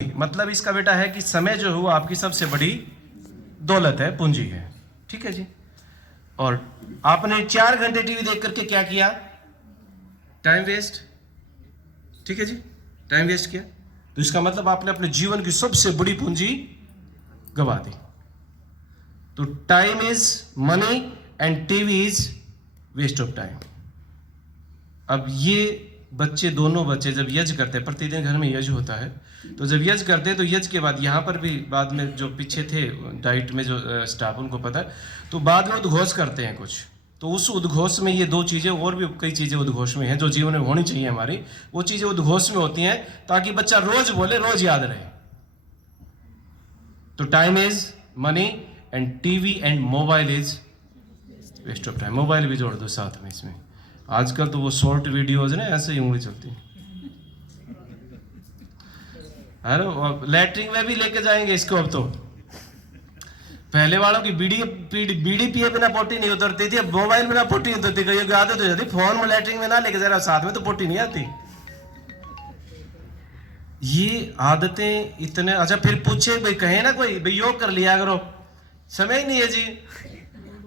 मतलब इसका बेटा है कि समय जो है वो आपकी सबसे बड़ी दौलत है, पूंजी है। ठीक है जी। और आपने 4 घंटे टीवी देख करके क्या किया? Time waste. ठीक है जी, टाइम वेस्ट किया, तो इसका मतलब आपने अपने जीवन की सबसे बड़ी पूंजी गवा दी। तो time is money and TV is waste of time. अब ये बच्चे, दोनों बच्चे जब यज्ञ करते हैं, प्रतिदिन घर में यज्ञ होता है, तो जब यज्ञ करते हैं तो यज्ञ के बाद यहाँ पर भी बाद में जो पीछे थे डाइट में जो स्टाफ उनको पता है, तो बाद में उद्घोष करते हैं कुछ। तो उस उद्घोष में ये 2 चीज़ें और भी कई चीज़ें उद्घोष में हैं जो जीवन में होनी चाहिए हमारी, वो चीज़ें उद्घोष में होती हैं ताकि बच्चा रोज बोले, रोज याद रहे। तो time is money and TV and mobile is waste of time. Mobile भी जोड़ दो साथ में इसमें। आजकल तो वो शॉर्ट वीडियोज ना ऐसे ही उंगली चलती है। लैटरिन में भी लेके जाएंगे इसको अब तो। पहले वालों की बीड़ी पिए बिना पोटी नहीं उतरती थी, अब मोबाइल बिना पोटी नहीं उतरती। कई आदत हो जाती, फोन में लैटरिन में ना लेके जा रहा, साथ में तो पोटी नहीं आती। ये आदतें इतने अच्छा। फिर पूछे भाई, कहे ना कोई भाई योग कर लिया करो, समय ही नहीं है जी।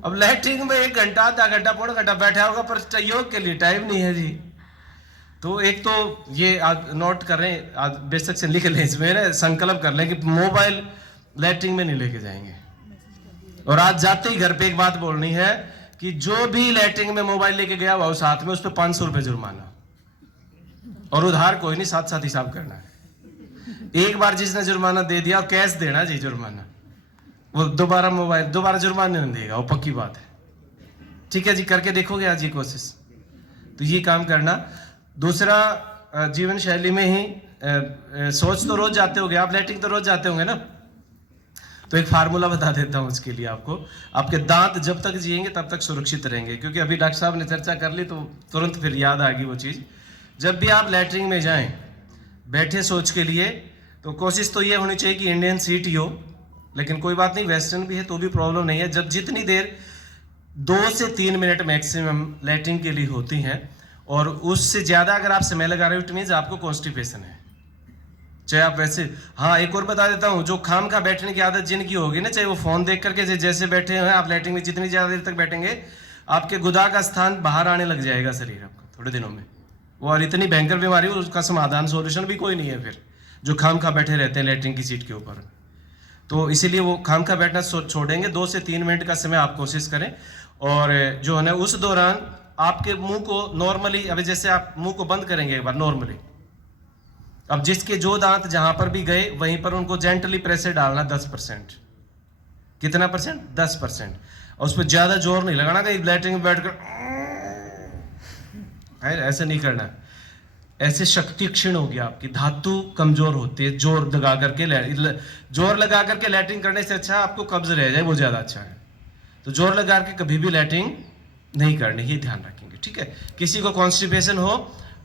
अब लैटरिन में 1 घंटा, आधा घंटा, पौना घंटा बैठा होगा, पर योग के लिए टाइम नहीं है जी। तो एक तो ये नोट कर रहे हैं, बेशक से लिख लें, इसमें संकल्प कर लें कि मोबाइल लैटरिन में नहीं लेके जाएंगे। और आज जाते ही घर पे एक बात बोलनी है कि जो भी लैटरिन में मोबाइल लेके गया हुआ साथ में, उस पर 500 रुपये जुर्माना। और उधार कोई नहीं, साथ साथ हिसाब करना है। एक बार जिसने जुर्माना दे दिया, कैश देना जी जुर्माना, वो दोबारा जुर्माना नहीं देगा, वो पक्की बात है। ठीक है जी, करके देखोगे आज ये कोशिश, तो ये काम करना। दूसरा, जीवन शैली में ही सोच तो रोज जाते होंगे आप, लैटरिन तो रोज जाते होंगे ना, तो एक फार्मूला बता देता हूं उसके लिए आपको। आपके दांत जब तक जिएंगे तब तक सुरक्षित रहेंगे, क्योंकि अभी डॉक्टर साहब ने चर्चा कर ली तो तुरंत फिर याद आ गई वो चीज़। जब भी आप लैटरिन में जाएं बैठे सोच के लिए, तो कोशिश तो ये होनी चाहिए कि इंडियन सीट ही हो, लेकिन कोई बात नहीं, वेस्टर्न भी है तो भी प्रॉब्लम नहीं है। जब जितनी देर 2 से 3 मिनट मैक्सिमम लैटरिन के लिए होती हैं, और उससे ज़्यादा अगर आप समय लगा रहे हो, इट मीन्स आपको कॉन्स्टिपेशन है। चाहे आप वैसे, हाँ एक और बता देता हूँ, जो खाम खा बैठने की आदत जिनकी होगी ना, चाहे वो फोन देख करके जैसे बैठे हैं आप लैटरिन में, जितनी ज़्यादा देर तक बैठेंगे आपके गुदा का स्थान बाहर आने लग जाएगा शरीर आपका थोड़े दिनों में। वो और इतनी भयंकर बीमारी हो, उसका समाधान सोल्यूशन भी कोई नहीं है फिर, जो खाम खा बैठे रहते हैं लैटरिन की सीट के ऊपर। तो इसीलिए वो खाम खा बैठना छोड़ेंगे। 2 से 3 मिनट का समय आप कोशिश करें, और जो है ना उस दौरान आपके मुंह को नॉर्मली, अभी जैसे आप मुंह को बंद करेंगे एक बार नॉर्मली, अब जिसके जो दांत जहां पर भी गए वहीं पर उनको जेंटली प्रेशर डालना 10%। कितना परसेंट? 10%। और उस पर ज्यादा जोर नहीं लगाना कि लैटरिन में बैठकर ऐसे नहीं करना। ऐसे शक्ति क्षीण होगी आपकी, धातु कमजोर होती है। जोर लगा करके लैटरिन करने से अच्छा आपको कब्ज रह जाए, वो ज्यादा अच्छा है। तो जोर लगा के कभी भी लैटरिन नहीं करनी, ये ध्यान रखेंगे। ठीक है। किसी को कॉन्स्टिपेशन हो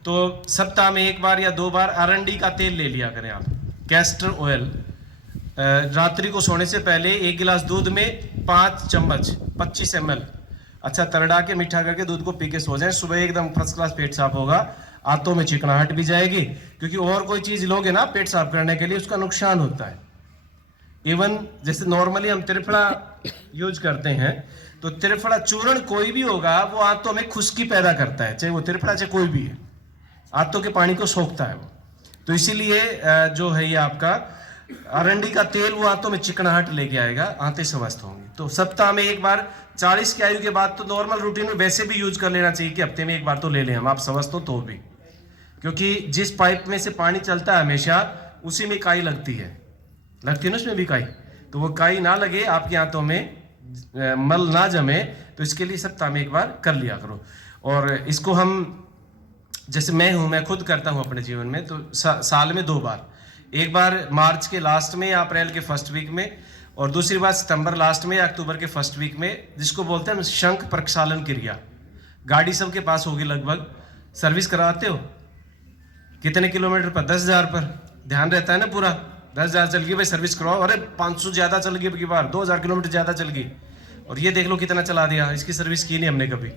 तो सप्ताह में 1 बार या 2 बार अरंडी का तेल ले लिया करें आप, कैस्टर ऑयल। रात्रि को सोने से पहले 1 गिलास दूध में 5 चम्मच 25 ml अच्छा तरड़ा के मीठा करके दूध को पी के सो जाए। सुबह एकदम फर्स्ट क्लास पेट साफ होगा, आंतों में चिकनाहट भी जाएगी, क्योंकि और कोई चीज लोगे ना पेट साफ करने के लिए उसका नुकसान होता है। इवन जैसे नॉर्मली हम त्रिफला यूज करते हैं, तो त्रिफला चूर्ण कोई भी होगा वो आंतों में खुश्की पैदा करता है, चाहे वो त्रिफला चाहे कोई भी है, आंतों के पानी को सोखता है वो। तो इसीलिए जो है ये आपका अरंडी का तेल वो आंतों में चिकनाहट लेके आएगा, आंतें स्वस्थ होंगी। तो सप्ताह में 1 बार, 40 की आयु के बाद तो नॉर्मल रूटीन में वैसे भी यूज कर लेना चाहिए कि हफ्ते में 1 बार तो ले लें हम, आप स्वस्थ हो तो भी, क्योंकि जिस पाइप में से पानी चलता है हमेशा उसी में काई लगती है ना उसमें भी काई, तो वो काई ना लगे, आपकी आंतों में मल ना जमे, तो इसके लिए सप्ताह में 1 बार कर लिया करो। और इसको हम, जैसे मैं खुद करता हूं अपने जीवन में, तो साल में 2 बार, एक बार मार्च के लास्ट में या अप्रैल के फर्स्ट वीक में, और दूसरी बार सितंबर लास्ट में या अक्टूबर के फर्स्ट वीक में, जिसको बोलते हैं शंख प्रक्षालन क्रिया। गाड़ी सबके पास होगी लगभग, सर्विस कराते हो कितने किलोमीटर पर? 10,000 पर, ध्यान रहता है ना पूरा। 10,000 चल गई भाई, सर्विस करवाओ। अरे 500 ज्यादा चल गई, की बार 2,000 किलोमीटर ज्यादा चल गई, और ये देख लो कितना चला दिया, इसकी सर्विस की नहीं हमने कभी।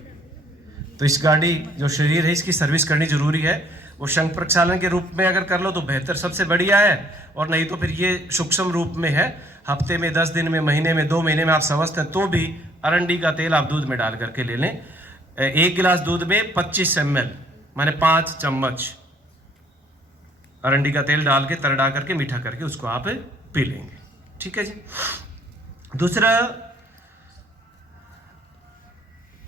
तो इस गाड़ी जो शरीर है इसकी सर्विस करनी जरूरी है। वो शंख प्रक्षालन के रूप में अगर कर लो तो बेहतर, सबसे बढ़िया है, और नहीं तो फिर ये सूक्ष्म रूप में है, हफ्ते में, 10 दिन में, महीने में, 2 महीने में आप समझते हैं तो भी अरंडी का तेल आप दूध में डाल करके ले लें। 1 गिलास दूध में 25 ml माने 5 चम्मच अरंडी का तेल डाल के तरड़ा करके मीठा करके उसको आप पी लेंगे। ठीक है जी। दूसरा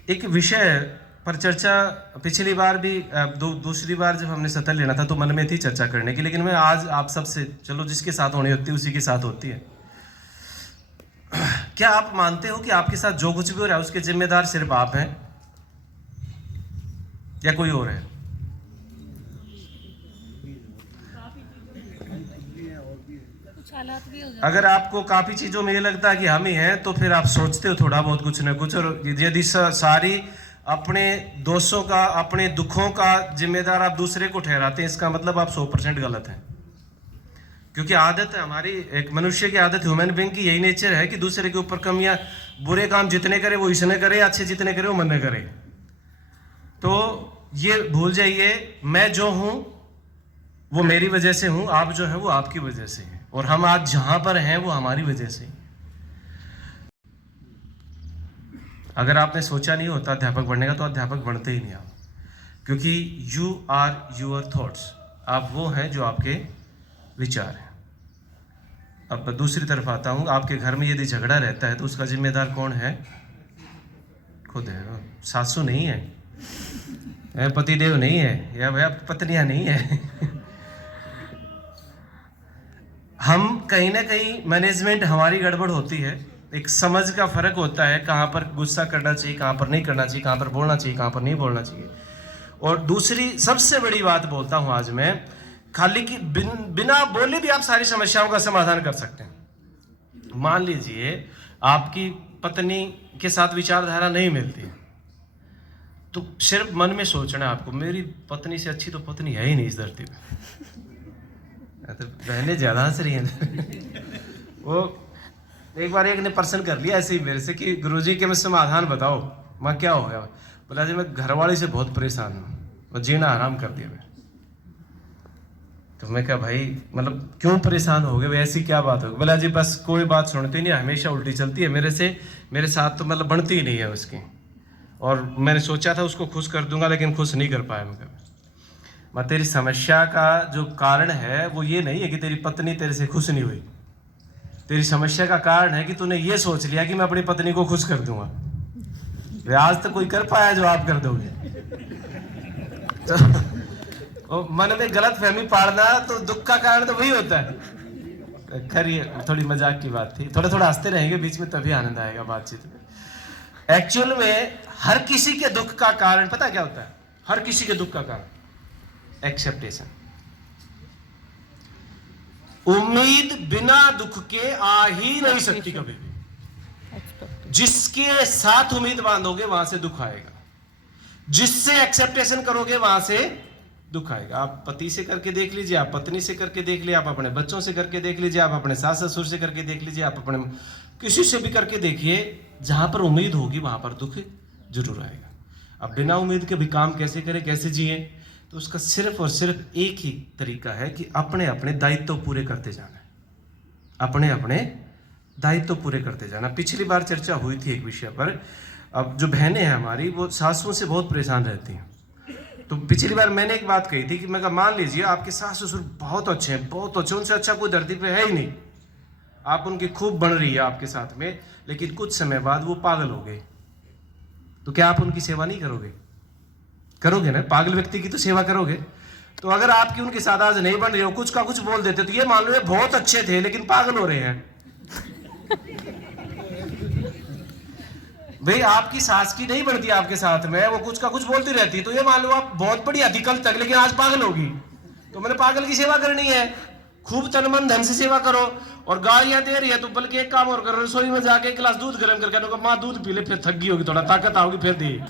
एक विषय पर चर्चा पिछली बार भी दूसरी बार जब हमने सत्र लेना था तो मन में थी चर्चा करने की, लेकिन मैं आज आप सबसे, चलो जिसके साथ होनी होती है उसी के साथ होती है। क्या आप मानते हो कि आपके साथ जो कुछ भी हो रहा है उसके जिम्मेदार सिर्फ आप हैं या कोई और है? अगर आपको काफी चीजों में ये लगता है कि हम ही हैं तो फिर आप सोचते हो थोड़ा बहुत कुछ ना कुछ, और यदि सारी अपने दोषों का, अपने दुखों का जिम्मेदार आप दूसरे को ठहराते हैं, इसका मतलब आप 100% गलत हैं। क्योंकि आदत है हमारी, एक मनुष्य की आदत, ह्यूमन बीइंग की यही नेचर है कि दूसरे के ऊपर कमियां, बुरे काम जितने करे वो इसने करे, अच्छे जितने करे वो मन ने करे। तो ये भूल जाइए, मैं जो हूं वो मेरी वजह से हूं, आप जो है वो आपकी वजह से है, और हम आज जहां पर हैं वो हमारी वजह से। अगर आपने सोचा नहीं होता अध्यापक बनने का तो अध्यापक बनते ही नहीं आप, क्योंकि यू आर योर थॉट्स, आप वो हैं जो आपके विचार हैं। अब दूसरी तरफ आता हूं, आपके घर में यदि झगड़ा रहता है तो उसका जिम्मेदार कौन है? खुद है। सासू नहीं है, पतिदेव नहीं है, या भैया पत्नियां नहीं है। हम कहीं ना कहीं मैनेजमेंट हमारी गड़बड़ होती है, एक समझ का फर्क होता है, कहाँ पर गुस्सा करना चाहिए, कहाँ पर नहीं करना चाहिए, कहाँ पर बोलना चाहिए, कहाँ पर नहीं बोलना चाहिए। और दूसरी सबसे बड़ी बात बोलता हूँ आज मैं, खाली कि बिना बोले भी आप सारी समस्याओं का समाधान कर सकते हैं। मान लीजिए आपकी पत्नी के साथ विचारधारा नहीं मिलती, तो सिर्फ मन में सोचना आपको, मेरी पत्नी से अच्छी तो पत्नी है ही नहीं इस धरती पे। तो बहनें ज्यादा हंस रही हैं। वो एक बार एक ने प्रश्न कर लिया ऐसे ही मेरे से कि गुरुजी के मैं समाधान बताओ। मैं क्या हो गया? बोला जी मैं घरवाली से बहुत परेशान हूँ, मैं जीना आराम कर दिया मैं। तो मैं कहा भाई मतलब क्यों परेशान हो गए, ऐसी क्या बात होगी? बोला जी बस कोई बात सुनती नहीं, हमेशा उल्टी चलती है मेरे से, मेरे साथ तो मतलब बनती ही नहीं है उसकी। और मैंने सोचा था उसको खुश कर दूंगा लेकिन खुश नहीं कर पाया। मैं तेरी समस्या का जो कारण है वो ये नहीं है कि तेरी पत्नी तेरे से खुश नहीं हुई, तेरी समस्या का कारण है कि तूने ये सोच लिया कि मैं अपनी पत्नी को खुश कर दूंगा। आज तक कोई कर पाया जो आप कर दोगे? तो मन में गलत फहमी पाड़ना तो दुख का कारण तो वही होता है। खैर ये थोड़ी मजाक की बात थी, थोड़ा थोड़ा हंसते रहेंगे बीच में तभी आनंद आएगा बातचीत में। एक्चुअल में हर किसी के दुख का कारण पता क्या होता है? हर किसी के दुख का कारण एक्सेप्टेशन। उम्मीद बिना दुख के आ ही नहीं सकती कभी भी। जिसके साथ उम्मीद बांधोगे वहां से दुख आएगा, जिससे एक्सेप्टेशन करोगे वहां से दुख आएगा। आप पति से करके देख लीजिए, आप पत्नी से करके देख लीजिए, आप अपने बच्चों से करके देख लीजिए, आप अपने सास ससुर से करके देख लीजिए, आप अपने किसी से भी करके देखिए, जहां पर उम्मीद होगी वहां पर दुख जरूर आएगा। अब बिना उम्मीद के भी काम कैसे करें, कैसे जिए? तो उसका सिर्फ और सिर्फ एक ही तरीका है कि अपने अपने दायित्व पूरे करते जाना है, अपने अपने दायित्व पूरे करते जाना। पिछली बार चर्चा हुई थी एक विषय पर। अब जो बहनें हैं हमारी वो सासुओं से बहुत परेशान रहती हैं। तो पिछली बार मैंने एक बात कही थी कि मैं कहा मान लीजिए आपके सास ससुर बहुत अच्छे हैं, बहुत अच्छे, उनसे अच्छा कोई धरती पे है ही नहीं, आप उनकी खूब बन रही है आपके साथ में, लेकिन कुछ समय बाद वो पागल हो गए, तो क्या आप उनकी सेवा नहीं करोगे? करोगे ना, पागल व्यक्ति की तो सेवा करोगे। तो अगर आपकी उनके साथ आज नहीं बन रही हो, कुछ का कुछ बोल देते, तो ये मान लो ये बहुत अच्छे थे लेकिन पागल हो रहे हैं। भाई आपकी सास की नहीं बनती आपके साथ में, वो कुछ का कुछ बोलती रहती है, तो ये मान लो आप बहुत बढ़िया थी कल तक लेकिन आज पागल होगी, तो मैंने पागल की सेवा करनी है। खूब तन मन धन से सेवा करो। और गालियां दे रही है तो बल्कि एक काम और करो, रसोई में जाके एक गिलास दूध गर्म करके माँ दूध पी ले, फिर थक गई होगी, थोड़ा ताकत आओगी, फिर दी।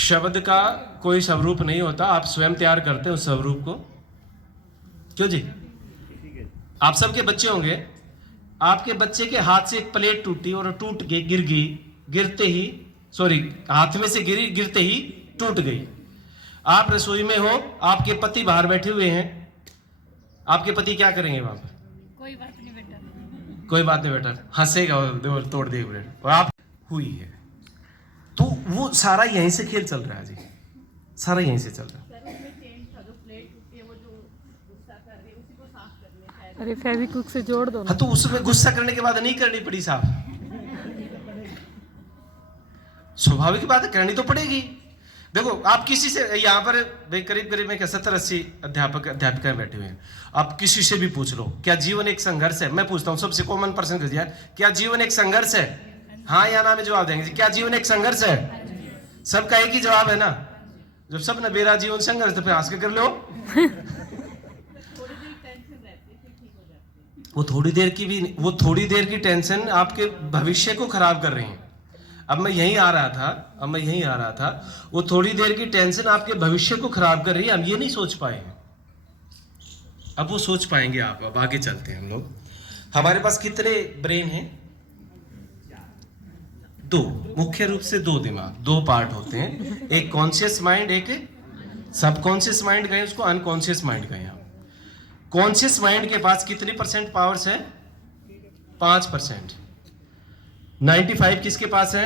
शब्द का कोई स्वरूप नहीं होता, आप स्वयं तैयार करते हैं उस स्वरूप को। क्यों जी? आप सबके बच्चे होंगे, आपके बच्चे के हाथ से एक प्लेट टूटी और टूट के गिर गई, गिरते ही हाथ में से गिरी, गिरते ही टूट गई। आप रसोई में हो, आपके पति बाहर बैठे हुए हैं, आपके पति क्या करेंगे वहां पर? कोई बात नहीं बेटा, कोई बात नहीं बेटा, हंसेगा और तोड़ देगा ब्रेड, और आप हुई है। तो वो सारा यहीं से खेल चल रहा है जी, सारा यहीं से चल रहा है। अरे फेविक्विक से जोड़ दो ना। हाँ, तो उसमें गुस्सा करने के बाद नहीं करनी पड़ी साहब, स्वाभाविक बात है, करनी तो पड़ेगी। देखो आप किसी से यहाँ पर करीब करीब में 70-80 अध्यापक अध्यापिकाएं बैठे हुए हैं, आप किसी से भी पूछ लो क्या जीवन एक संघर्ष है? मैं पूछता हूँ सबसे कॉमन पर्सन कर दिया, क्या जीवन एक संघर्ष है? हाँ या ना में जवाब देंगे। क्या जीवन एक संघर्ष है? सबका एक ही जवाब है ना। जब सब ने मेरा जीवन संघर्ष, तो फिर हंस के कर लो। वो थोड़ी देर की टेंशन आपके भविष्य को खराब कर रही है। अब मैं यहीं आ रहा था, वो थोड़ी देर की टेंशन आपके भविष्य को खराब कर रही है, हम ये नहीं सोच पाए हैं। अब वो सोच पाएंगे आप। अब आगे चलते हैं हम लोग। हमारे पास कितने ब्रेन हैं? 2, मुख्य रूप से 2 दिमाग, 2 पार्ट होते हैं, एक कॉन्शियस माइंड, एक सबकॉन्शियस माइंड कहें उसको, अनकॉन्शियस माइंड कहें आप। कॉन्शियस माइंड के पास कितनी % पावर्स है? 5%। 95 किसके पास है?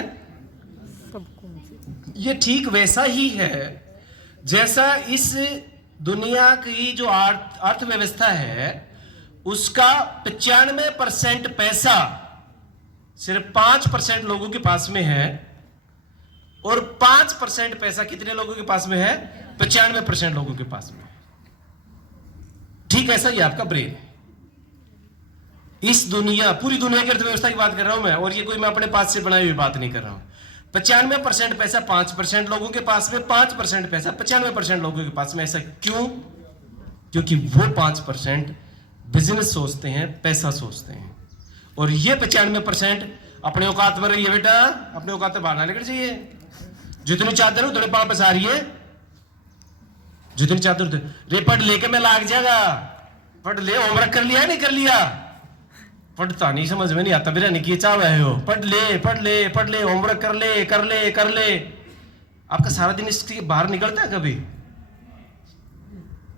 ये ठीक वैसा ही है जैसा इस दुनिया की जो अर्थव्यवस्था है, उसका 95% पैसा सिर्फ 5% लोगों के पास में है, और 5% पैसा कितने लोगों के पास में है? 95% लोगों के पास में है। ठीक ऐसा ही आपका ब्रेन है। इस दुनिया, पूरी दुनिया की अर्थव्यवस्था की बात कर रहा हूं मैं, और ये कोई मैं अपने पास से बनाई हुई बात नहीं कर रहा हूं। 95% पैसा 5% लोगों के पास में, 5% पैसा 95% लोगों के पास में। ऐसा क्यों? क्योंकि वो 5% बिजनेस सोचते हैं, पैसा सोचते हैं, और ये 95% अपने औकात में रहिए बेटा, अपने औकात से बाहर ना निकल जाइए। जितनी चादर उतने पांव पसार रही है, जितनी चादर उतने। रे पढ़ लेके मैं लाग जाएगा, पढ़ ले, होमवर्क कर लिया नहीं कर लिया? पढ़ता नहीं, समझ में नहीं आता, मेरा नहीं किया चाह रहे हो, पढ़ ले, होमवर्क कर ले। आपका सारा दिन इसके बाहर निकलता है? कभी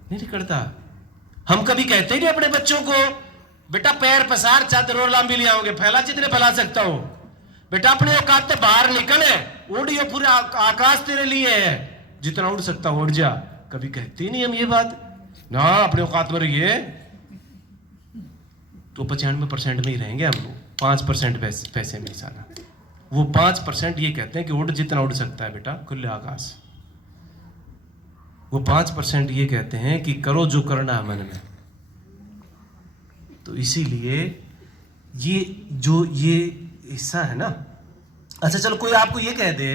नहीं निकलता। हम कभी कहते ही नहीं अपने बच्चों को, बेटा पैर पसार, चादर और लंबी ले आओगे, फैला जितने फैला सकता हो, बेटा अपने औकात से बाहर निकले, उड़ियो, पूरे आकाश तेरे लिए है, जितना उड़ सकता उड़ जा। कभी कहते ही नहीं हम ये बात ना, अपने औकात में रहिए। तो 95% में ही रहेंगे हम लोग, 5% पैसे में सारा। वो 5% ये कहते हैं कि उड़ जितना उड़ सकता है बेटा, खुले आकाश। वो 5% ये कहते हैं कि करो जो करना है मन में। तो इसीलिए ये हिस्सा है ना। अच्छा चलो, कोई आपको ये कह दे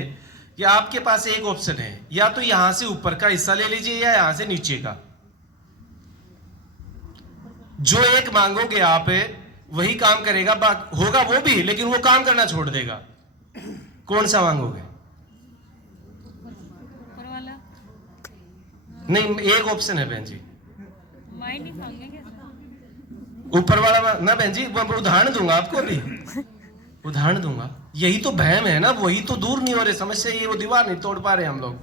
कि आपके पास एक ऑप्शन है, या तो यहां से ऊपर का हिस्सा ले लीजिए या यहां से नीचे का। जो एक मांगोगे आप वही काम करेगा, होगा वो भी, लेकिन वो काम करना छोड़ देगा। कौन सा मांगोगे? ऊपर वाला नहीं, एक ऑप्शन है बहन जी, माइंड ही मांगेंगे। ऊपर वाला ना बहन जी, उदाहरण दूंगा आपको, अभी उदाहरण दूंगा। यही तो भ्रम है ना, वही तो दूर नहीं हो रहे समस्या, ये वो दीवार नहीं तोड़ पा रहे हम लोग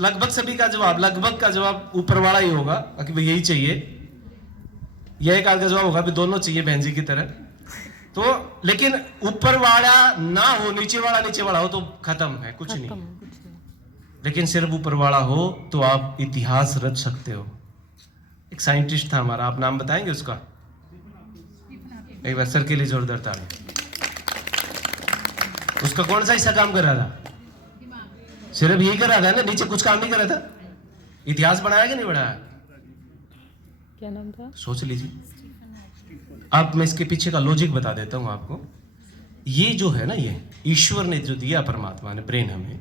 लगभग सभी का जवाब ऊपर वाला ही होगा कि भाई यही चाहिए, यह एक आध का जवाब होगा भी दोनों चाहिए बहन जी की तरह। तो लेकिन ऊपर वाला ना हो, नीचे वाला हो तो खत्म है, कुछ नहीं। लेकिन सिर्फ ऊपर वाला हो तो आप इतिहास रच सकते हो। एक साइंटिस्ट था हमारा, आप नाम बताएंगे उसका? एक बार सर के लिए जोरदार ताली। उसका कौन सा हिस्सा काम कर रहा था? सिर्फ यही कर रहा था ना, नीचे कुछ काम नहीं कर रहा था। इतिहास बनाया कि नहीं बनाया? क्या नाम था? सोच लीजिए। अब मैं इसके पीछे का लॉजिक बता देता हूं आपको। ये जो है ना, ये ईश्वर ने जो दिया, परमात्मा ने ब्रेन हमें,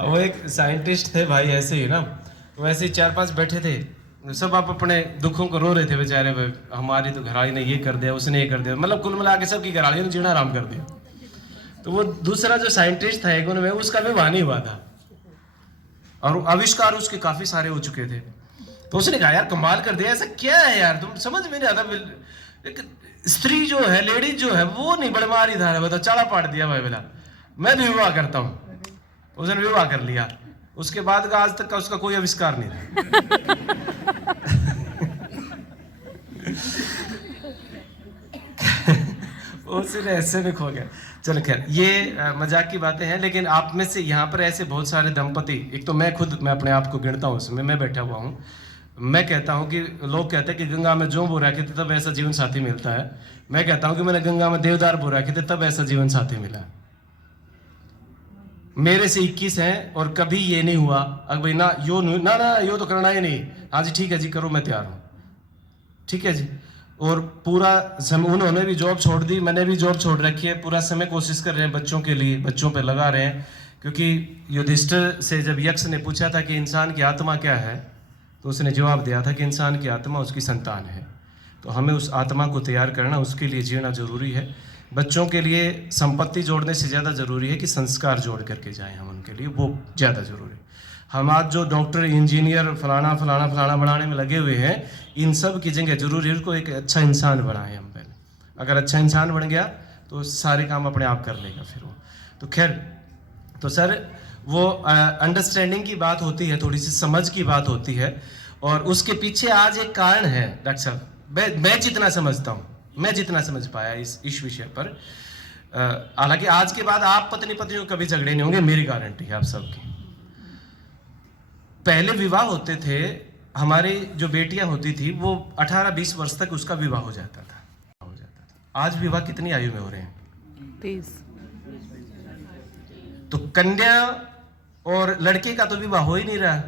वो एक साइंटिस्ट थे भाई, ऐसे ही ना, वैसे ही 4-5 बैठे थे, सब आप अपने दुखों को रो रहे थे बेचारे। भाई हमारी तो घरवाली ने ये कर दिया, उसने ये कर दिया, मतलब कुल मिला के सबकी घरवाली ने जीना आराम कर दिया। तो वो दूसरा जो साइंटिस्ट था एक उनमें, उसका विवाह नहीं हुआ था, और आविष्कार उसके काफी सारे हो चुके थे। तो उसने कहा यार कमाल कर दिया, ऐसा क्या है यार, तुम समझ में नहीं आता। एक स्त्री जो है, लेडीज जो है, वो नहीं बड़मारी था, बता चाड़ा पाट दिया भाई बोला मैं भी विवाह करता हूँ। उसने विवाह कर लिया, उसके बाद का आज तक का उसका कोई आविष्कार नहीं था। उसने ऐसे में खो गया। चलो खैर, ये मजाक की बातें हैं, लेकिन आप में से यहाँ पर ऐसे बहुत सारे दंपति, एक तो मैं अपने आप को गिनता हूँ उसमें, मैं बैठा हुआ हूँ। मैं कहता हूँ कि लोग कहते हैं कि गंगा में जो बो रखे थे तब ऐसा जीवन साथी मिलता है। मैं कहता हूँ कि मैंने गंगा में देवदार बो रखे थे तब ऐसा जीवन साथी मिला। मेरे से 21 हैं और कभी ये नहीं हुआ अब भाई ना यो ना यो तो करना ही नहीं, हाँ जी ठीक है जी करो मैं तैयार हूँ, ठीक है जी। और पूरा समय उन्होंने भी जॉब छोड़ दी, मैंने भी जॉब छोड़ रखी है, पूरा समय कोशिश कर रहे हैं बच्चों के लिए, बच्चों पे लगा रहे हैं। क्योंकि युधिष्ठिर से जब यक्ष ने पूछा था कि इंसान की आत्मा क्या है, तो उसने जवाब दिया था कि इंसान की आत्मा उसकी संतान है। तो हमें उस आत्मा को तैयार करना, उसके लिए जीना जरूरी है। बच्चों के लिए संपत्ति जोड़ने से ज़्यादा ज़रूरी है कि संस्कार जोड़ करके जाएं हम उनके लिए, वो ज़्यादा ज़रूरी है। हम आज जो डॉक्टर इंजीनियर फलाना फलाना फलाना बनाने में लगे हुए हैं, इन सब की जगह जरूरी है उसको एक अच्छा इंसान बनाएं हम पहले। अगर अच्छा इंसान बन गया तो सारे काम अपने आप कर लेगा फिर वो। तो खैर, तो सर वो अंडरस्टैंडिंग की बात होती है, थोड़ी सी समझ की बात होती है, और उसके पीछे आज एक कारण है डॉक्टर साहब, मैं जितना समझता हूँ, मैं जितना समझ पाया इस विषय पर। हालांकि आज के बाद आप पत्नी पत्नी कभी झगड़े नहीं होंगे, मेरी गारंटी है आप सबकी। पहले विवाह होते थे, हमारी जो बेटियां होती थी वो 18-20 वर्ष तक उसका विवाह हो जाता था। आज विवाह कितनी आयु में हो रहे हैं? 30। तो कन्या और लड़के का तो विवाह हो ही नहीं रहा।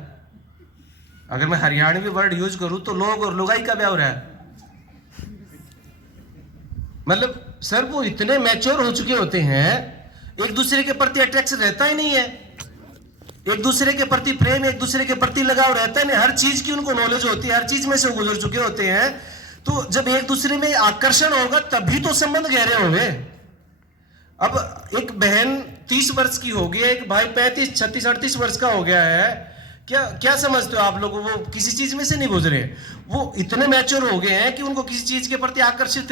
अगर मैं हरियाणवी वर्ड यूज करूं तो लोग और लुगाई का ब्याह हो रहा है। मतलब सर वो इतने मैच्योर हो चुके होते हैं, एक दूसरे के प्रति अट्रैक्शन रहता ही नहीं है, एक दूसरे के प्रति प्रेम, एक दूसरे के प्रति लगाव रहता है नहीं, हर चीज की उनको नॉलेज होती है, हर चीज में से गुजर चुके होते हैं। तो जब एक दूसरे में आकर्षण होगा तभी तो संबंध गहरे होंगे। अब एक बहन 30 वर्ष की हो गई है, एक भाई 35, 36, 38 वर्ष का हो गया है, क्या समझते हो आप लोग? वो किसी चीज में से नहीं गुजरे, वो इतने मैच्योर हो गए हैं कि उनको किसी चीज के प्रति आकर्षण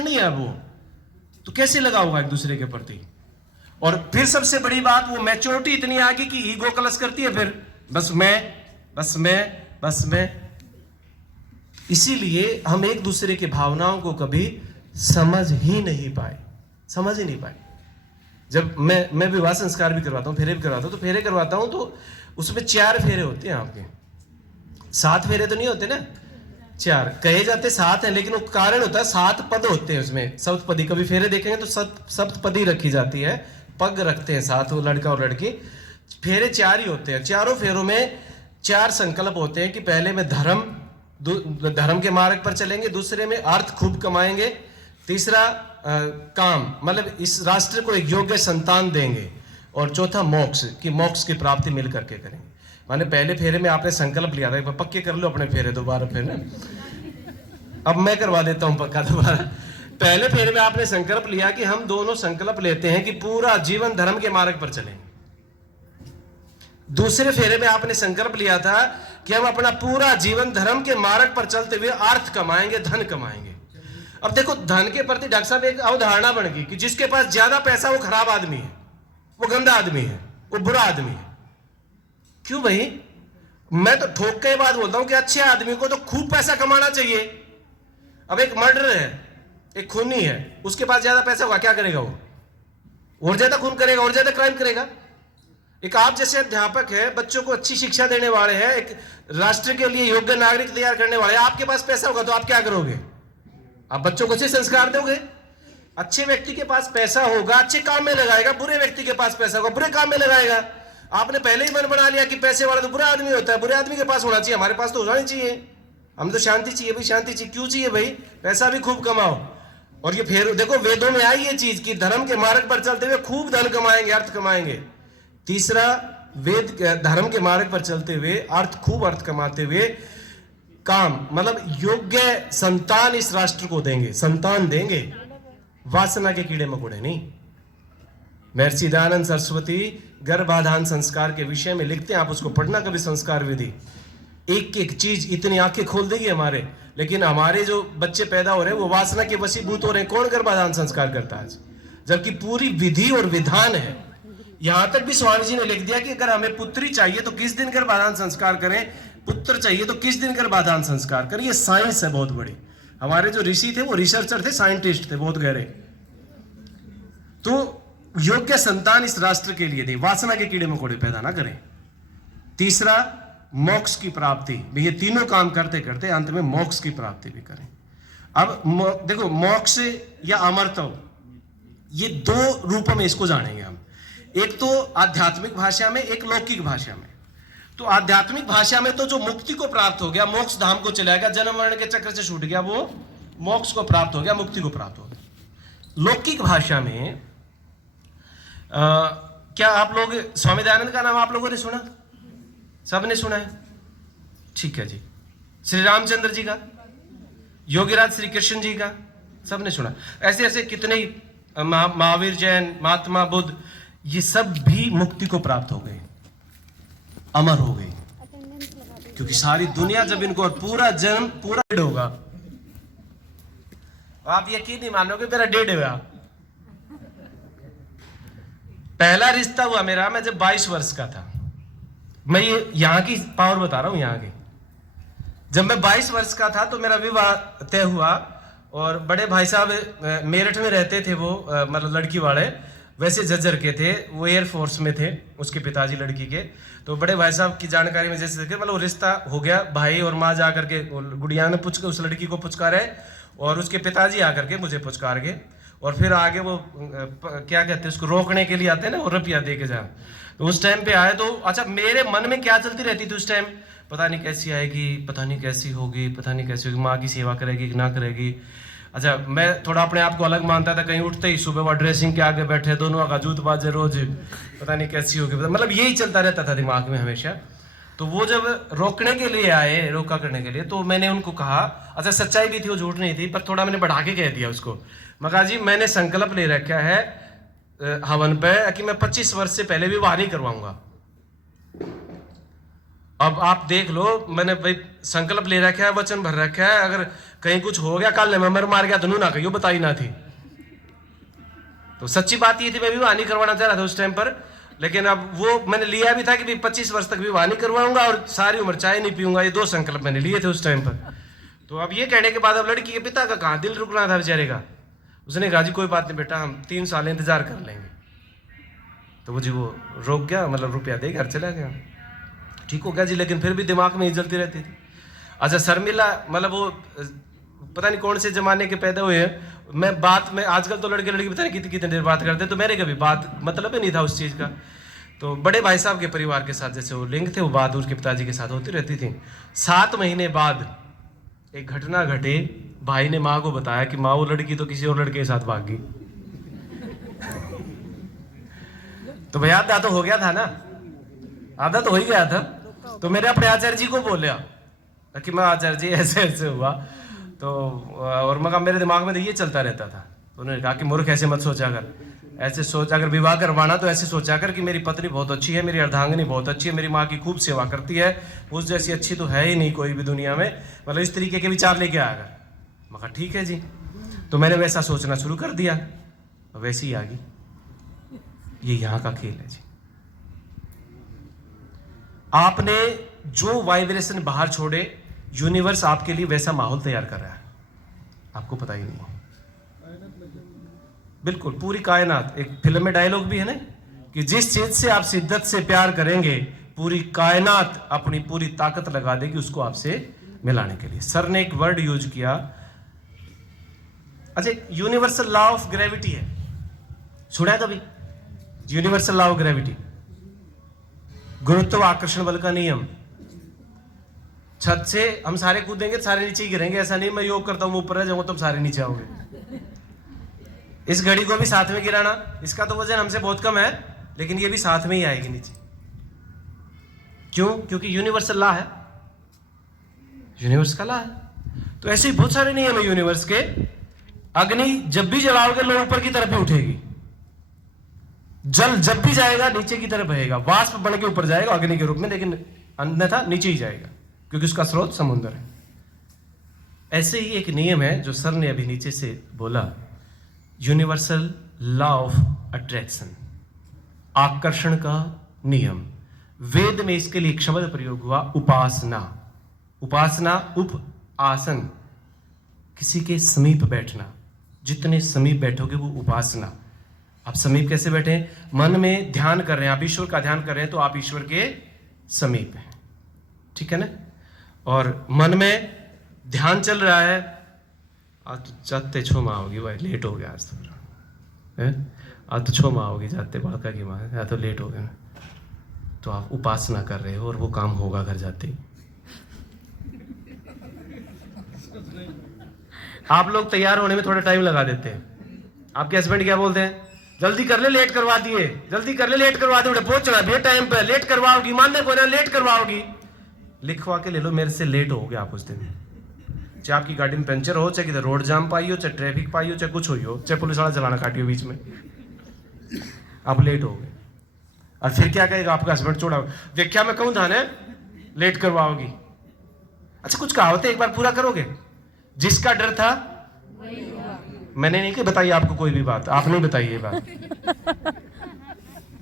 नहीं है वो, तो कैसे लगा होगा एक दूसरे के प्रति? और फिर सबसे बड़ी बात, वो मैच्योरिटी इतनी आ गई कि ईगो क्लश करती है, फिर बस मैं। इसीलिए हम एक दूसरे की भावनाओं को कभी समझ ही नहीं पाए। जब मैं विवाह संस्कार भी करवाता हूँ, फेरे भी करवाता हूँ, तो फेरे करवाता हूँ तो उसमें 4 फेरे होते हैं आपके, 7 फेरे तो नहीं होते ना, 4 कहे जाते 7 है, लेकिन वो कारण होता है 7 पद होते हैं उसमें, सप्तपदी। कभी फेरे देखेंगे तो सप्तपदी रखी जाती है, पग रखते हैं 7, वो लड़का और लड़की। फेरे 4 ही होते हैं। चारों फेरों में 4 संकल्प होते हैं कि पहले में धर्म के मार्ग पर चलेंगे, दूसरे में अर्थ खूब कमाएंगे, तीसरा काम मतलब इस राष्ट्र को एक योग्य संतान देंगे, और चौथा मोक्ष की प्राप्ति मिल करके करेंगे। माने पहले फेरे में आपने संकल्प लिया था, पक्के कर लो अपने फेरे दोबारा, फिर ना अब मैं करवा देता हूं पक्का दोबारा। पहले फेरे में आपने संकल्प लिया कि हम दोनों संकल्प लेते हैं कि पूरा जीवन धर्म के मार्ग पर चलेंगे। दूसरे फेरे में आपने संकल्प लिया था कि हम अपना पूरा जीवन धर्म के मार्ग पर चलते हुए अर्थ कमाएंगे, धन कमाएंगे। अब देखो, धन के प्रति डॉक्टर साहब एक अवधारणा बन गई कि जिसके पास ज्यादा पैसा वो खराब आदमी है, वो गंदा आदमी है, वो बुरा आदमी है। क्यों भाई? मैं तो ठोक के बात बोलता हूं कि अच्छे आदमी को तो खूब पैसा कमाना चाहिए। अब एक मर्डर है, एक खूनी है, उसके पास ज्यादा पैसा होगा, क्या करेगा वो? और ज्यादा खून करेगा, और ज्यादा क्राइम करेगा। एक आप जैसे अध्यापक है, बच्चों को अच्छी शिक्षा देने वाले हैं, एक राष्ट्र के लिए योग्य नागरिक तैयार करने वाले, आपके पास पैसा होगा तो आप क्या करोगे? आप बच्चों को अच्छे संस्कार दोगे। अच्छे व्यक्ति के पास पैसा होगा, अच्छे काम में लगाएगा, बुरे व्यक्ति के पास पैसा होगा, बुरे काम में लगाएगा। आपने पहले ही मन बना लिया कि पैसे वाला तो बुरा आदमी होता है, बुरे आदमी के पास होना चाहिए, हमारे पास तो होना नहीं चाहिए, हम तो शांति चाहिए भाई, शांति चाहिए। क्यों चाहिए भाई? पैसा भी खूब कमाओ। और ये फिर देखो, वेदों में आई ये चीज कि धर्म के मार्ग पर चलते हुए खूब धन कमाएंगे, अर्थ कमाएंगे। तीसरा, वेद धर्म के मार्ग पर चलते हुए खूब अर्थ कमाते हुए काम मतलब योग्य संतान इस राष्ट्र को देंगे, संतान देंगे, वासना के कीड़े मकोड़े नहीं। महर्षि दयानंद सरस्वती गर्भाधान संस्कार के विषय में लिखते हैं, आप उसको पढ़ना कभी, संस्कार विधि। एक एक चीज इतनी आंखें खोल देगी हमारे, लेकिन हमारे जो बच्चे पैदा हो रहे हैं वो वासना के वशीभूत हो रहे हैं। कौन गर्भाधान संस्कार करता है आज? जबकि पूरी विधि और विधान है। यहां तक भी स्वामी जी ने लिख दिया कि अगर हमें पुत्री चाहिए तो किस दिन गर्भाधान संस्कार करें, पुत्र चाहिए तो किस दिन गर्भाधान संस्कार करें। ये साइंस है बहुत बड़ी। हमारे जो ऋषि थे वो रिसर्चर थे, साइंटिस्ट थे बहुत गहरे। तो योग्य संतान इस राष्ट्र के लिए दे, वासना के कीड़े मकोड़े पैदा ना करें। तीसरा, मोक्ष की प्राप्ति। ये तीनों काम करते करते अंत में मोक्ष की प्राप्ति भी करें। अब देखो, मोक्ष या अमरत्व, ये दो रूपों में इसको जानेंगे हम। एक तो आध्यात्मिक भाषा में, एक लौकिक भाषा में। तो आध्यात्मिक भाषा में तो जो मुक्ति को प्राप्त हो गया, मोक्ष धाम को चला गया, जन्म मरण के चक्र से छूट गया, वो मोक्ष को प्राप्त हो गया, मुक्ति को प्राप्त हो गया। लौकिक भाषा में क्या आप लोग स्वामी दयानंद का नाम आप लोगों ने सुना? सबने सुना है? ठीक है जी। श्री रामचंद्र जी का, योगीराज श्री कृष्ण जी का सबने सुना। ऐसे ऐसे कितने ही महावीर जैन, महात्मा बुद्ध, ये सब भी मुक्ति को प्राप्त हो गए, अमर हो गए। क्योंकि सारी दुनिया जब इनको पूरा जन्म पूरा डेढ़ होगा, आप यकीन नहीं मानोगे मेरा डेढ़ हुआ। पहला रिश्ता हुआ मेरा मैं जब 22 वर्ष का था। मैं ये यहाँ की पावर बता रहा हूँ, यहाँ की। जब मैं 22 वर्ष का था तो मेरा विवाह तय हुआ। और बड़े भाई साहब मेरठ में रहते थे, वो मतलब लड़की वाले, वैसे झज्जर के थे, वो एयरफोर्स में थे, उसके पिताजी लड़की के। तो बड़े भाई साहब की जानकारी में जैसे मतलब वो रिश्ता हो गया। भाई और माँ जा करके गुड़िया ने पूछ के उस लड़की को पुचकारे और उसके पिताजी आकर के मुझे पुचकार गए। और फिर आगे वो क्या कहते हैं उसको, रोकने के लिए आते हैं ना, वो रुपया दे के जा। तो उस टाइम पे आए तो अच्छा, मेरे मन में क्या चलती रहती थी उस टाइम, पता नहीं कैसी आएगी, पता नहीं कैसी होगी, पता नहीं कैसी होगी, माँ की सेवा करेगी कि ना करेगी। अच्छा, मैं थोड़ा अपने आप को अलग मानता था। कहीं उठते ही सुबह वो ड्रेसिंग के आगे बैठे, दोनों का जूत बाजे रोज, पता नहीं कैसी होगी, मतलब यही चलता रहता था दिमाग में हमेशा। तो वो जब रोकने के लिए आए, रोका करने के लिए, तो मैंने उनको कहा, अच्छा सच्चाई भी थी, वो झूठ नहीं थी, पर थोड़ा मैंने बढ़ा के कह दिया उसको। मैं कहा जी मैंने संकल्प ले रखा है हवन पे कि मैं 25 वर्ष से पहले विवाह नहीं करवाऊंगा। अब आप देख लो, मैंने भाई संकल्प ले रखा है, वचन भर रखा है, अगर कहीं कुछ हो गया, कल मैं मार गया तो नू ना कहियो बताई ना थी। तो सच्ची बात ये थी, मैं विवाह नहीं करवाना चाह रहा था उस टाइम पर। लेकिन अब वो मैंने लिया भी था कि 25 वर्ष तक विवाह नहीं करवाऊंगा और सारी उम्र चाय नहीं पीऊंगा। ये 2 संकल्प मैंने लिए थे उस टाइम पर। तो अब ये कहने के बाद अब लड़की के पिता का कहाँ दिल रुकना था बेचारे का। उसने कहा जी कोई बात नहीं बेटा, हम 3 साल इंतजार कर लेंगे। तो वो जी वो रोक गया, मतलब रुपया दे घर चला गया। ठीक हो गया जी, लेकिन फिर भी दिमाग में ही जलती रहती थी। अच्छा शर्मिला, मतलब वो पता नहीं कौन से जमाने के पैदा हुए हैं। मैं बात में आजकल तो लड़के लड़की पता नहीं कितनी कितनी देर बात करते, तो मेरे कभी बात मतलब ही नहीं था उस चीज़ का। तो बड़े भाई साहब के परिवार के साथ जैसे वो लिंक थे, वो बात उसके पिताजी के साथ होती रहती थी। 7 महीने बाद एक घटना घटी। भाई ने माँ को बताया कि माँ वो लड़की तो किसी और लड़के के साथ भाग गई। तो भैया आधा तो हो गया था ना, आधा तो हो ही गया था। तो मेरे अपने आचार्य जी को बोलिया कि मैं आचार्य जी ऐसे ऐसे हुआ। तो और मगर मेरे दिमाग में तो ये चलता रहता था। तो उन्होंने कहा कि मूर्ख ऐसे मत सोचा कर, ऐसे सोच, अगर विवाह करवाना तो ऐसे सोचा कर कि मेरी पत्नी बहुत अच्छी है, मेरी अर्धांगिनी बहुत अच्छी है, मेरी माँ की खूब सेवा करती है, उस जैसी अच्छी तो है ही नहीं कोई भी दुनिया में, मतलब इस तरीके के विचार लेके आएगा। मैं कहा ठीक है जी। तो मैंने वैसा सोचना शुरू कर दिया, वैसे ही आ गई। ये यहाँ का खेल है जी। आपने जो वाइब्रेशन बाहर छोड़े, यूनिवर्स आपके लिए वैसा माहौल तैयार कर रहा है, आपको पता ही नहीं है। बिल्कुल पूरी कायनात, एक फिल्म में डायलॉग भी है ना कि जिस चीज से आप शिद्दत से प्यार करेंगे, पूरी कायनात अपनी पूरी ताकत लगा देगी उसको आपसे मिलाने के लिए। सर ने एक वर्ड यूज किया, अच्छा यूनिवर्सल लॉ ऑफ ग्रेविटी है, सुना है कभी? यूनिवर्सल लॉ ऑफ ग्रेविटी, गुरुत्वाकर्षण बल का नियम। छत से हम सारे कूदेंगे, सारे नीचे ही गिरेंगे। ऐसा नहीं मैं योग करता हूं ऊपर रह जाऊंगा, तुम सारे नीचे आओगे। इस घड़ी को भी साथ में गिराना, इसका तो वजन हमसे बहुत कम है, लेकिन ये भी साथ में ही आएगी नीचे। क्यों? क्योंकि यूनिवर्सल लॉ है, यूनिवर्स का लॉ है। तो ऐसे ही बहुत सारे नियम है यूनिवर्स के। अग्नि जब भी जलाओगे लो ऊपर की तरफ ही उठेगी, जल जब भी जाएगा नीचे की तरफ बहेगा, वाष्प बन के ऊपर जाएगा अग्नि के रूप में, लेकिन अन्यथा नीचे ही जाएगा। क्योंकि उसका स्रोत समुद्र है। ऐसे ही एक नियम है जो सर ने अभी नीचे से बोला, यूनिवर्सल लॉ ऑफ अट्रैक्शन, आकर्षण का नियम। वेद में इसके लिए एक शब्द प्रयोग हुआ, उपासना। उपासना, उप आसन, किसी के समीप बैठना। जितने समीप बैठोगे वो उपासना। आप समीप कैसे बैठे? मन में ध्यान कर रहे हैं, आप ईश्वर का ध्यान कर रहे हैं तो आप ईश्वर के समीप हैं, ठीक है ना। और मन में ध्यान चल रहा है, आज तो जाते छो माँ होगी भाई, लेट हो गया आज तो, आज तो छो माँ होगी जाते बालका की माँ, या तो लेट हो गया ना, तो आप उपासना कर रहे हो और वो काम होगा घर जाते ही। आप लोग तैयार होने में थोड़ा टाइम लगा देते हैं। आपके हस्बैंड क्या बोलते हैं? जल्दी कर ले, लेट करवा दिए, जल्दी कर ले, लेट करवा दिए, पहुंचना भैया टाइम पे, लेट करवाओगी, मानने को ना लेट करवाओगी। लिखवा के ले लो, मेरे से लेट हो गया आप उस दिन। चाहे आपकी गाड़ी में पंचर हो, चाहे किधर रोड जाम पाई हो, चाहे ट्रैफिक पाई हो, चाहे कुछ हुई हो, चाहे पुलिस वाला चलाना काटी हो बीच में, आप लेट हो गए। और फिर क्या कहेगा आपका हस्बैंड? छोड़ा देख, क्या मैं कहूं था ना, लेट करवाओगी। अच्छा, कुछ कहावतें एक बार पूरा करोगे? जिसका डर था, मैंने नहीं बताई आपको कोई भी बात, आपने बताई ये बात।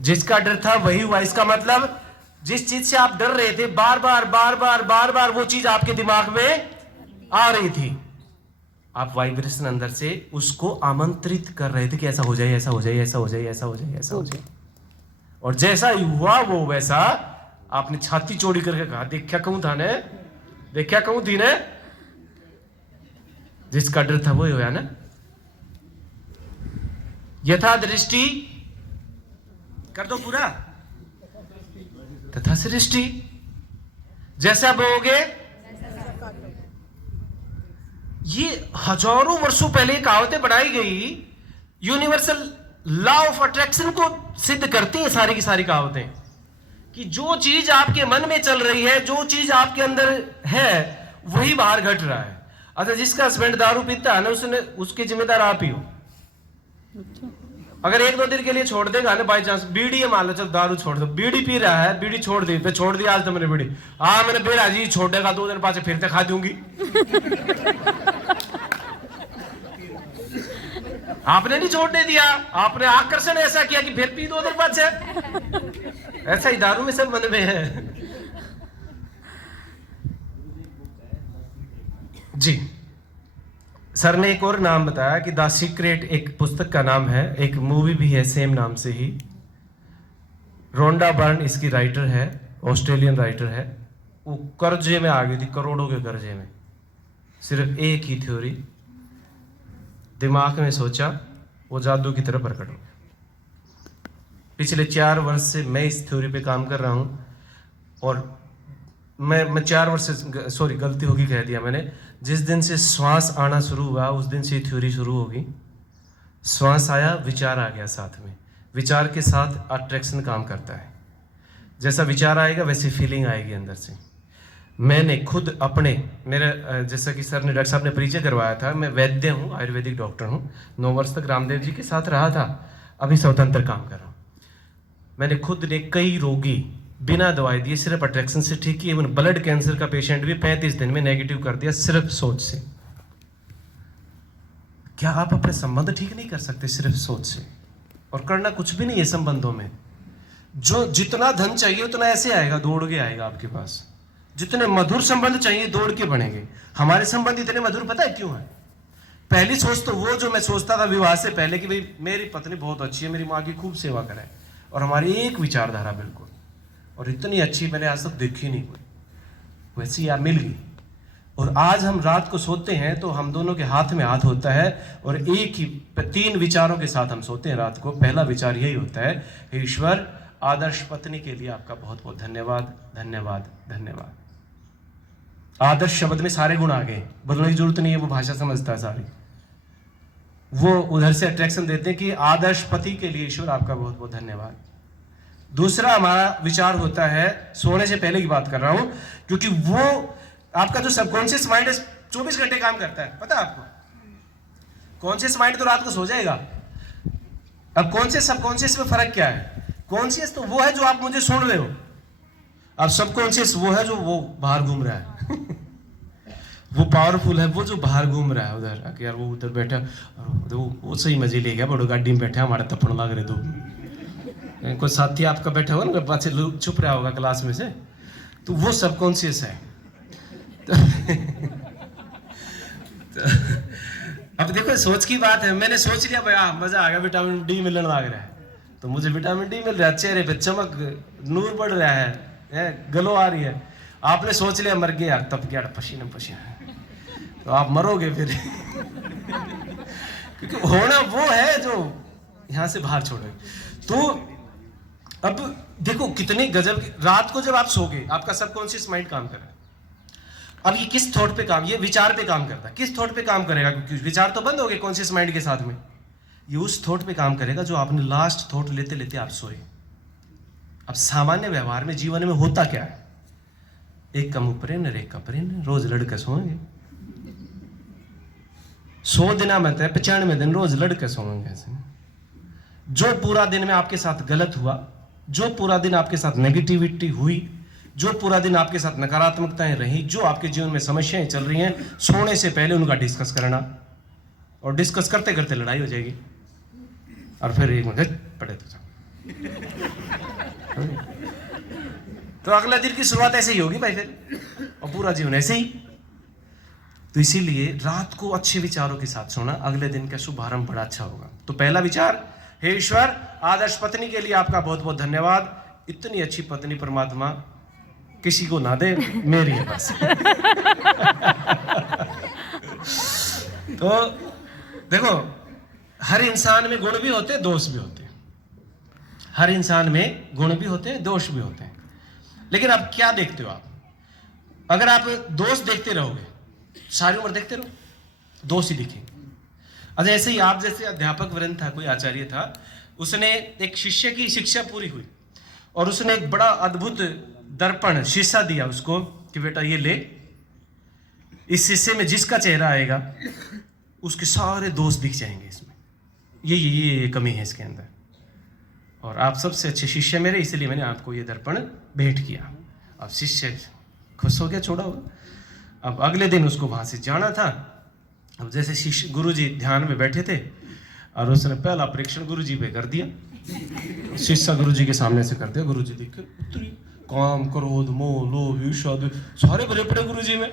जिसका डर था वही हुआ। इसका मतलब जिस चीज से आप डर रहे थे, बार बार बार बार बार बार वो चीज आपके दिमाग में आ रही थी, आप वाइब्रेशन अंदर से उसको आमंत्रित कर रहे थे कि ऐसा हो जाए, ऐसा हो जाए, ऐसा हो जाए, ऐसा हो जाए, ऐसा हो जाए। और जैसा ही हुआ वो वैसा, आपने छाती चौड़ी करके कहा, देख क्या कहूं था ने, देख क्या कहूं थी ने। जिसका डर था वही होया ना। यथा दृष्टि कर दो पूरा, तथा सृष्टि। जैसा बोगे, ये हजारों वर्षों पहले कहावतें बनाई गई, यूनिवर्सल लॉ ऑफ अट्रैक्शन को सिद्ध करती है सारी की सारी कहावतें, कि जो चीज आपके मन में चल रही है, जो चीज आपके अंदर है, वही बाहर घट रहा है। अच्छा, जिसका हस्बैंड दारू पीता है ना, उसने, उसके जिम्मेदार आप ही हो। अगर एक दो दिन के लिए छोड़ देगा ना, बाई चांस बीड़ी है मान लो, चल दारू छोड़ दो, बीड़ी पी रहा है, बीड़ी छोड़ दी, पे छोड़ दिया आज तो मैंने बीड़ी, हाँ मैंने बेरा जी छोड़ेगा, 2 दिन पाछे फिर से खा दूंगी। आपने नहीं छोड़ने दिया, आपने आकर्षण ऐसा किया कि फिर पी 2 दिन बाद से। ऐसा ही दारू में सब मन में है जी। सर ने एक और नाम बताया कि द सीक्रेट एक पुस्तक का नाम है, एक मूवी भी है सेम नाम से ही। रोंडा बर्न इसकी राइटर है, ऑस्ट्रेलियन राइटर है। वो कर्जे में आ गई थी, करोड़ों के कर्जे में। सिर्फ एक ही थ्योरी दिमाग में सोचा, वो जादू की तरह प्रकट हो गया। पिछले 4 वर्ष से मैं इस थ्योरी पे काम कर रहा हूँ, और मैं 4 वर्ष से, सॉरी गलती होगी कह दिया मैंने, जिस दिन से श्वास आना शुरू हुआ उस दिन से थ्योरी शुरू होगी। श्वास आया, विचार आ गया साथ में, विचार के साथ अट्रैक्शन काम करता है। जैसा विचार आएगा वैसी फीलिंग आएगी अंदर से। मैंने खुद अपने, मेरे जैसा कि सर ने, डॉक्टर साहब ने परिचय करवाया था, मैं वैद्य हूँ, आयुर्वेदिक डॉक्टर हूँ। 9 वर्ष तक रामदेव जी के साथ रहा था, अभी स्वतंत्र काम कर रहा हूँ। मैंने खुद ने कई रोगी बिना दवाई दिए सिर्फ अट्रैक्शन से ठीक किए। ब्लड कैंसर का पेशेंट भी 35 दिन में नेगेटिव कर दिया, सिर्फ सोच से। क्या आप अपने संबंध ठीक नहीं कर सकते सिर्फ सोच से? और करना कुछ भी नहीं है संबंधों में। जो जितना धन चाहिए उतना ऐसे आएगा, दौड़ के आएगा आपके पास। जितने मधुर संबंध चाहिए दौड़ के बनेंगे। हमारे संबंध इतने मधुर पता है क्यों है? पहली सोच तो वो जो मैं सोचता था विवाह से पहले कि भाई मेरी पत्नी बहुत अच्छी है, मेरी माँ की खूब सेवा करे, और हमारी एक विचारधारा बिल्कुल, और इतनी अच्छी मैंने आज तक देखी नहीं कोई, वैसी यार मिल गई। और आज हम रात को सोते हैं तो हम दोनों के हाथ में हाथ होता है, और एक ही 3 विचारों के साथ हम सोते हैं रात को। पहला विचार यही होता है, हे ईश्वर, आदर्श पत्नी के लिए आपका बहुत बहुत धन्यवाद, धन्यवाद, धन्यवाद। आदर्श शब्द में सारे गुण आ गए, बोलने की जरूरत नहीं है, वो भाषा समझता है सारी। वो उधर से अट्रैक्शन देते हैं कि आदर्श पति के लिए ईश्वर आपका बहुत बहुत धन्यवाद। दूसरा हमारा विचार होता है, सोने से पहले की बात कर रहा हूं, क्योंकि वो आपका जो सबकॉन्शियस माइंड है 24 घंटे काम करता है, पता है आपको। कॉन्शियस माइंड तो रात को सो जाएगा। अब कॉन्शियस सबकॉन्शियस में फर्क क्या है? कॉन्शियस तो वो है जो आप मुझे सुन रहे हो, अब सबकॉन्शियस वो है जो वो बाहर घूम रहा है। वो पावरफुल है, वो जो बाहर घूम रहा है उधर कि यार वो उधर बैठा, वो सही मजे ले गया, बड़ो गाड़ी में बैठा हमारे तपड़ लग रहे दो। कोई साथी आपका बैठा हुआ ना पाछे छुप रहा होगा क्लास में से, तो वो सबकॉन्शियस है। तो अब देखो सोच की बात है, मैंने सोच लिया भाई मजा आ गया, विटामिन डी मिलने लग रहा है, तो मुझे विटामिन डी मिल रहा है, चेहरे पे चमक नूर बढ़ रहा है, ग्लो आ रही है। आपने सोच लिया मर गया, तब क्या पसीना पसीना, तो आप मरोगे फिर। क्योंकि होना वो है जो यहां से बाहर छोड़े। तो अब देखो कितने गजब, रात को जब आप सोगे आपका सबकॉन्शियस माइंड काम कर रहा है। अब ये किस थॉट पे काम, ये विचार पे काम करता है, किस थॉट पे काम करेगा, क्योंकि विचार तो बंद हो गए कॉन्शियस माइंड के साथ में, ये उस थॉट पे काम करेगा जो आपने लास्ट थॉट लेते लेते आप सोए। अब सामान्य व्यवहार में जीवन में होता क्या है, एक कम उपरे न एक कपरे न, रोज लड़के सोएंगे, 100 दिन में 95 दिन रोज लड़के सोएंगे। जो पूरा दिन में आपके साथ गलत हुआ, जो पूरा दिन आपके साथ नेगेटिविटी हुई, जो पूरा दिन आपके साथ नकारात्मकताएं रही, जो आपके जीवन में समस्याएं चल रही हैं, सोने से पहले उनका डिस्कस करना, और डिस्कस करते करते लड़ाई हो जाएगी, और फिर एक मिनट पड़े तो तो अगला दिन की शुरुआत ऐसे ही होगी भाई फिर, और पूरा जीवन ऐसे ही। तो इसीलिए रात को अच्छे विचारों के साथ सोना, अगले दिन का शुभारंभ बड़ा अच्छा होगा। तो पहला विचार, हे ईश्वर, आदर्श पत्नी के लिए आपका बहुत बहुत धन्यवाद, इतनी अच्छी पत्नी परमात्मा किसी को ना दे, मेरी है बस। तो देखो हर इंसान में गुण भी होते हैं, दोष भी होते हैं, हर इंसान में गुण भी होते हैं, दोष भी होते हैं। लेकिन अब क्या देखते हो आप, अगर आप दोष देखते रहोगे सारी उम्र देखते रहो, दोष ही दिखेंगे। अच्छा ऐसे ही आप जैसे अध्यापक वृंद था, कोई आचार्य था, उसने एक शिष्य की शिक्षा पूरी हुई और उसने एक बड़ा अद्भुत दर्पण शीशा दिया उसको कि बेटा ये ले, इस शीशे में जिसका चेहरा आएगा उसके सारे दोष दिख जाएंगे, इसमें ये कमी है इसके अंदर, और आप सबसे अच्छे शिष्य मेरे, इसलिए मैंने आपको ये दर्पण भेंट किया। अब शिष्य खुश हो गया, छोड़ा हुआ। अब अगले दिन उसको वहां से जाना था। अब जैसे शिष्य गुरुजी ध्यान में बैठे थे और उसने पहला परीक्षण गुरुजी पे कर दिया, शिष्य गुरुजी के सामने से कर दिया। गुरुजी देख के उतरी, काम क्रोध मोह लोभ ईर्ष्या सारे भरे पड़े गुरुजी में,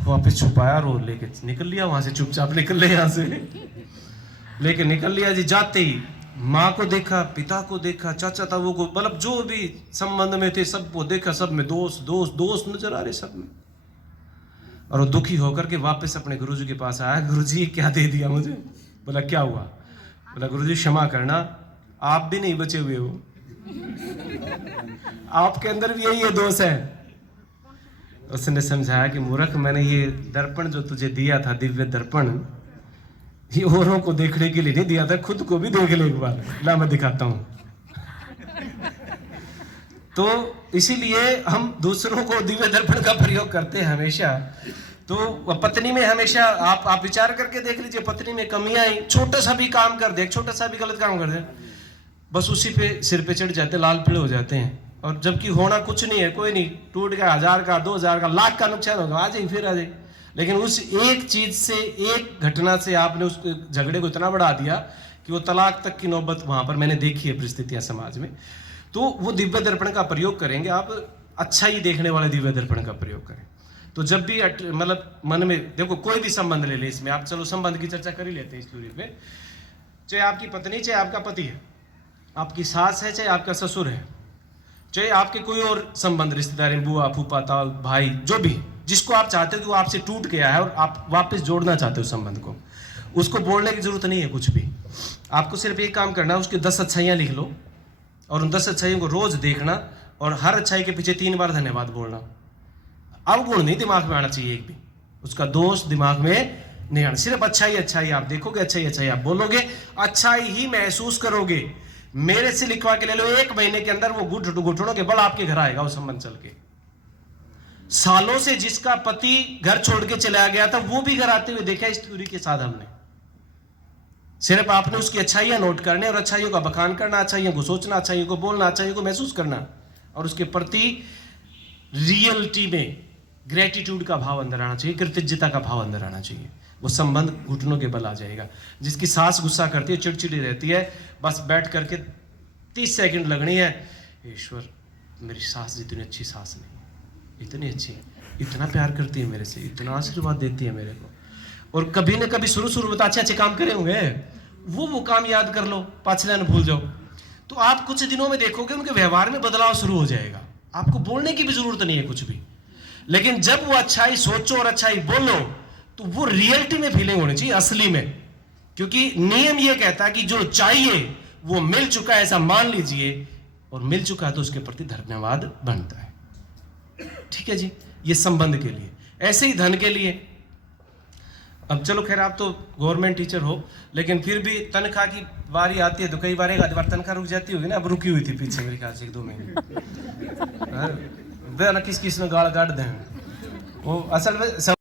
वापस छुपाया और लेके निकल लिया वहां से, चुपचाप निकल लिया यहाँ से, लेके निकल लिया जी। जाते ही माँ को देखा, पिता को देखा, चाचा ताऊ को, मतलब जो भी संबंध में थे सबको देखा, सब में दोष दोष दोष नजर आ रहे सब में। और वो दुखी होकर के वापस अपने गुरुजी के पास आया, गुरुजी क्या दे दिया मुझे? बोला क्या हुआ? बोला गुरुजी क्षमा करना, आप भी नहीं बचे हुए हो, आपके अंदर भी यही दोष है। उसने समझाया कि मूर्ख, मैंने ये दर्पण जो तुझे दिया था, दिव्य दर्पण, ये औरों को देखने के लिए नहीं दिया था, खुद को भी देख ले एक बार, ला मैं दिखाता हूं। तो इसीलिए हम दूसरों को दिव्य दर्पण का प्रयोग करते हैं हमेशा। तो पत्नी में हमेशा आप विचार करके देख लीजिए, पत्नी में कमियां आई, छोटा सा भी काम कर दे, छोटा सा भी गलत काम कर दे, बस उसी पे सिर पे चढ़ जाते, लाल पीले हो जाते हैं। और जबकि होना कुछ नहीं है, कोई नहीं, टूट गया 1000 का 2000 का लाख का नुकसान होगा, आ जाए फिर आ जाए। लेकिन उस एक चीज से, एक घटना से आपने उस झगड़े को इतना बढ़ा दिया कि वो तलाक तक की नौबत वहां पर मैंने देखी है परिस्थितियां समाज में। तो वो दिव्य दर्पण का प्रयोग करेंगे आप, अच्छा ही देखने वाले दिव्य दर्पण का प्रयोग करें। तो जब भी मतलब मन में देखो, कोई भी संबंध ले ले, इसमें आप चलो संबंध की चर्चा कर ही लेते हैं इस दूरी पे, चाहे आपकी पत्नी, चाहे आपका पति है, आपकी सास है, चाहे आपका ससुर है, चाहे आपके कोई और संबंध रिश्तेदार, बुआ फूफा ताऊ भाई, जो भी, जिसको आप चाहते हो कि वो आपसे टूट गया है और आप वापस जोड़ना चाहते हो संबंध को, उसको बोलने की जरूरत नहीं है कुछ भी। आपको सिर्फ एक काम करना है, उसकी 10 अच्छाइयाँ लिख लो और उन 10 अच्छाइयों को रोज देखना और हर अच्छाई के पीछे 3 बार धन्यवाद बोलना। अब गुण नहीं दिमाग में आना चाहिए, एक भी उसका दोष दिमाग में नहीं आना, सिर्फ अच्छाई अच्छाई आप देखोगे, अच्छाई अच्छाई आप बोलोगे, अच्छाई ही महसूस करोगे। मेरे से लिखवा के ले लो, 1 महीने के अंदर वो घुटनों के बल आपके घर आएगा वो संबंध चल के। सालों से जिसका पति घर छोड़ के चला गया था, वो भी घर आते हुए देखा इस थ्योरी के साथ हमने। सिर्फ आपने उसकी अच्छाइयां नोट करने और अच्छाइयों का बखान करना, अच्छाइयों को सोचना, अच्छाइयों को बोलना, अच्छाइयों को महसूस करना और उसके प्रति रियलिटी में ग्रेटिट्यूड का भाव अंदर आना चाहिए, कृतज्ञता का भाव अंदर आना चाहिए। वो संबंध घुटनों के बल आ जाएगा। जिसकी सास गुस्सा करती है, चिड़चिड़ी रहती है, बस बैठ करके 30 सेकंड लगनी है, ईश्वर मेरी सास जितनी अच्छी सास नहीं, इतनी अच्छी, इतना प्यार करती है मेरे से, इतना आशीर्वाद देती है मेरे को। और कभी न कभी शुरू में तो अच्छे अच्छे काम करे होंगे, वो काम याद कर लो, पाछले न भूल जाओ, तो आप कुछ दिनों में देखोगे उनके व्यवहार में बदलाव शुरू हो जाएगा। आपको बोलने की भी जरूरत नहीं है कुछ भी, लेकिन जब वो अच्छाई सोचो और अच्छाई बोलो तो वो रियलिटी में फीलिंग होनी चाहिए, असली में। क्योंकि नियम ये कहता है कि जो चाहिए वो मिल चुका है ऐसा मान लीजिए, और मिल चुका है तो उसके प्रति धन्यवाद बनता है। ठीक है जी, ये संबंध के लिए। ऐसे ही धन के लिए, अब चलो खैर आप तो गवर्नमेंट टीचर हो, लेकिन फिर भी तनख्वाह की बारी आती है तो कई बार एक आध बार तनख्वाह रुक जाती होगी ना। अब रुकी हुई थी पीछे मेरे ख्याल से 1-2 महीने, वे ना किस ने गाल काट दें वो असल में